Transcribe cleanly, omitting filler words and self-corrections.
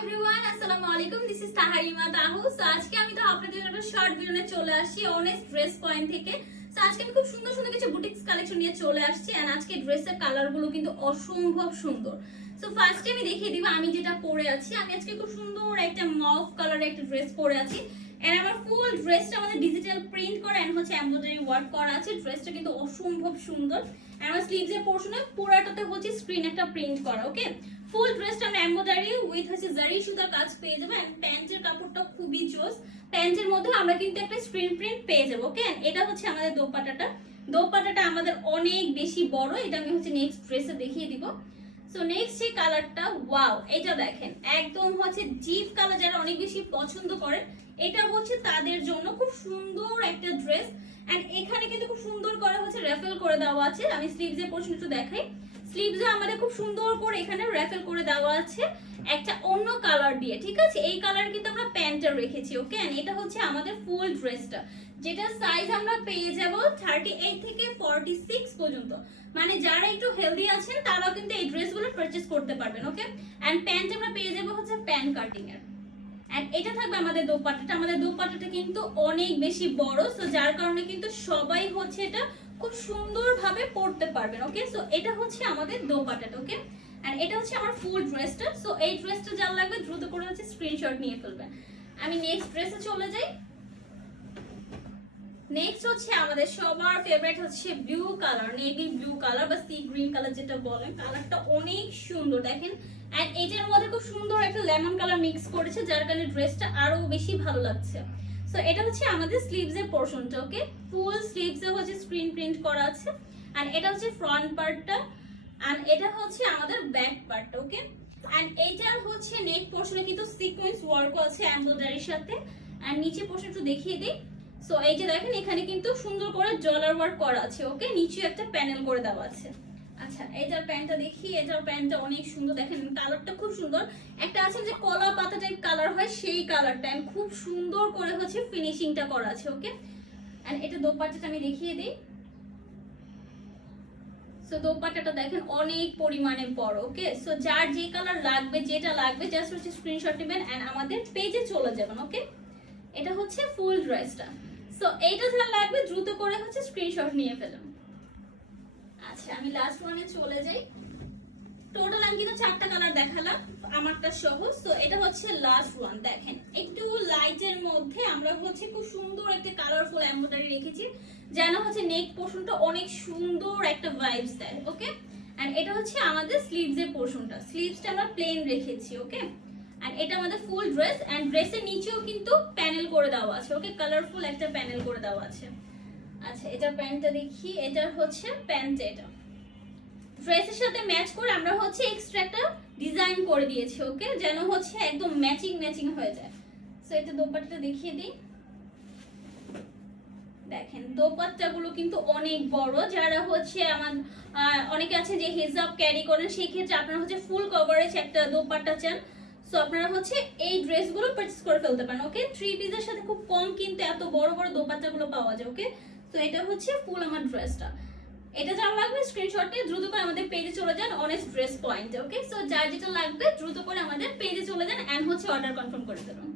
Everyone, আসসালামু আলাইকুম। This is Tahrima Tahu. So আজকে আমি তো আপনাদের জন্য একটা শর্ট ভিডিও নিয়ে চলে আসছি অনেস্ট ড্রেস পয়েন্ট থেকে। সো আজকে আমি খুব সুন্দর সুন্দর কিছু বুটিক্স কালেকশন নিয়ে চলে আসছি এন্ড আজকে ড্রেসের কালারগুলো কিন্তু অসম্ভব সুন্দর। সো ফার্স্টে আমি দেখিয়ে দিব আমি যেটা পরে আছি। আমি আজকে খুব সুন্দর একটা মভ কালারের একটা ড্রেস পরে আছি এন্ড আমার ফুল ড্রেসটা আমাদের ডিজিটাল প্রিন্ট করা এন্ড হচ্ছে এমব্রয়ডারি ওয়ার্ক করা আছে। ড্রেসটা কিন্তু অসম্ভব সুন্দর এন্ড আমার স্লিভস এর পোরশনে পুরোটাতে হচ্ছে স্ক্রিন একটা প্রিন্ট করা। ওকে, ফুল ড্রেসটা আমরা এমব্রয়ডারি উইথ হচ্ছে জারি সুতার কাজ পেয়ে যাবো এন্ড প্যান্টের কাপড়টা খুবই জোস। প্যান্টের মধ্যে আমরা কিন্তু একটা স্ক্রিন প্রিন্ট পেয়ে যাবো। ওকে, এটা হচ্ছে আমাদের দোপাট্টাটা। দোপাট্টাটা আমাদের অনেক বেশি বড়, এটা আমি হচ্ছে নেক্সট ড্রেসে দেখিয়ে দিব। সো নেক্সট যে কালারটা, ওয়াও, এটা দেখেন একদম হচ্ছে জিপ কালার, যারা অনেক বেশি পছন্দ করেন এটা হচ্ছে তাদের জন্য খুব সুন্দর একটা ড্রেস এন্ড এখানে কিন্তু খুব সুন্দর করে হচ্ছে র্যাফেল করে দেওয়া আছে। আমি স্লিভসের পোরশন একটু দেখাই। স্লিভসে আমাদের খুব সুন্দর করে এখানে র্যাফেল করে দেওয়া আছে একটা অন্য কালার দিয়ে। ঠিক আছে, এই কালার কিন্তু আমরা প্যান্টটা রেখেছি। ওকে, এন্ড এটা হচ্ছে আমাদের ফুল ড্রেসটা, যেটা সাইজ আমরা পেয়ে যাব 38 থেকে 46 পর্যন্ত। মানে যারা একটু হেলদি আছেন তারাও কিন্তু এই ড্রেসগুলো পারচেজ করতে পারবেন। ওকে, এন্ড প্যান্ট আমরা পেয়ে যাব হচ্ছে প্যান কাটিং এর এন্ড এটা থাকবে আমাদের দোপাট্টাটা। আমাদের দোপাট্টাটা কিন্তু অনেক বেশি বড়, সো যার কারণে কিন্তু সবাই হচ্ছে এটা খুব সুন্দরভাবে পরতে পারবেন। ওকে, সো এটা হচ্ছে আমাদের দোপাট্টাটা। ওকে, এন্ড এটা হচ্ছে আমার ফুল ড্রেসটা। সো এই ড্রেসটা যার লাগবে দ্রুত করে হচ্ছে স্ক্রিনশট নিয়ে ফেলবেন। আমি নেক্সট ড্রেসে চলে যাই। নেক্সট হচ্ছে আমাদের সবার ফেভারিট হচ্ছে blue colour, navy blue colour বা সি গ্রিন কালার যেটা বলেন। কালারটা অনেক সুন্দর দেখেন এন্ড এটার মধ্যে খুব সুন্দর একটা লেমন কালার মিক্স করেছে, যার কারণে ড্রেসটা আরো বেশি ভালো লাগছে। সো এটা হচ্ছে আমাদের স্লিভস এর পোরশনটা। ওকে, ফুল স্লিভস এ হচ্ছে স্ক্রিন প্রিন্ট করা আছে এন্ড এটা হচ্ছে ফ্রন্ট পার্টটা এন্ড এটা হচ্ছে আমাদের ব্যাক পার্টটা। ওকে, এন্ড এইটার হচ্ছে নেক পোরশনে কিন্তু সিকোয়েন্স ওয়ার্কও আছে এমব্রয়ডারির সাথে এন্ড নিচে পোরশন একটু দেখিয়ে দিই। সো এই যে দেখেন এখানে কিন্তু সুন্দর করে জলার ওয়ার্ক করা আছে। ওকে, নিচে একটা প্যানেল করে দেওয়া আছে। আচ্ছা, এটার প্যান্টটা দেখি। এটার প্যান্টটা অনেক সুন্দর, দেখেন কালারটা খুব সুন্দর। একটা আছে যে কলা পাতা টাইপ কালার হয় সেই কালারটা এন্ড খুব সুন্দর করে হচ্ছে ফিনিশিংটা করা আছে। ওকে, এন্ড এটা দোপাট্টাটা আমি দেখিয়ে দিই। সো দোপাট্টাটা দেখেন অনেক পরিমাণে বড়। ওকে, সো যার যে কালার লাগবে, যেটা লাগবে জাস্ট হচ্ছে স্ক্রিনশট নেবেন এন্ড আমাদের পেজে চলে যাবেন। ওকে, এটা হচ্ছে ফুল ড্রেসটা। সো এইটা যা লাগবে দ্রুত করে হচ্ছে স্ক্রিনশট নিয়ে ফেলুন। আচ্ছা, আমি লাস্ট ওয়ানে চলে যাই। টোটাল আমি কিন্তু 4টা কালার দেখালাম আমারটা সহ। সো এটা হচ্ছে লাস্ট ওয়ান। দেখেন একটু লাইটের মধ্যে আমরা হচ্ছে খুব সুন্দর একটা কালারফুল এমব্রয়ডারি রেখেছি, যেন হচ্ছে নেক পোরশনটা অনেক সুন্দর একটা ভাইবস দেয়। ওকে, এন্ড এটা হচ্ছে আমাদের স্লিভস এর পোরশনটা। স্লিভসটা আমরা প্লেন রেখেছি। ওকে, এন্ড এটা আমাদের ফুল ড্রেস এন্ড ড্রেসের নিচেও কিন্তু প্যানেল করে দেওয়া আছে। ওকে, কালারফুল একটা প্যানেল করে দেওয়া আছে। আচ্ছা, এটা প্যান্টটা দেখি। এটার হচ্ছে প্যান্ট, এটা ড্রেসের সাথে ম্যাচ করে আমরা হচ্ছে এক্সট্রা একটা ডিজাইন করে দিয়েছি। ওকে, যেন হচ্ছে একদম ম্যাচিং ম্যাচিং হয়ে যায়। সো এটা দোপাট্টাটা দেখিয়ে দিই। দেখেন দোপাট্টাগুলো কিন্তু অনেক বড়, যারা হচ্ছে আমার অনেকে আছে যে হিজাব ক্যারি করেন, সেই ক্ষেত্রে আপনারা হচ্ছে ফুল কভারেজ একটা দোপাট্টা চান। সো আপনারা হচ্ছে এই ড্রেসগুলো পারচেজ করে ফেলতে পারেন। ওকে, 3 পিসের সাথে খুব কম কিন্তু এত বড় বড় দোপাট্টাগুলো পাওয়া যায়। ওকে, সো এটা হচ্ছে ফুল আমার ড্রেসটা। এটা যা লাগবে স্ক্রিনশট নিয়ে দ্রুত করে আমাদের পেজে চলে যান অনেস্ট ড্রেস পয়েন্টে। ওকে, সো যার যেটা লাগবে দ্রুত করে আমাদের পেজে চলে যান এন্ড হচ্ছে অর্ডার কনফার্ম করে দেবেন।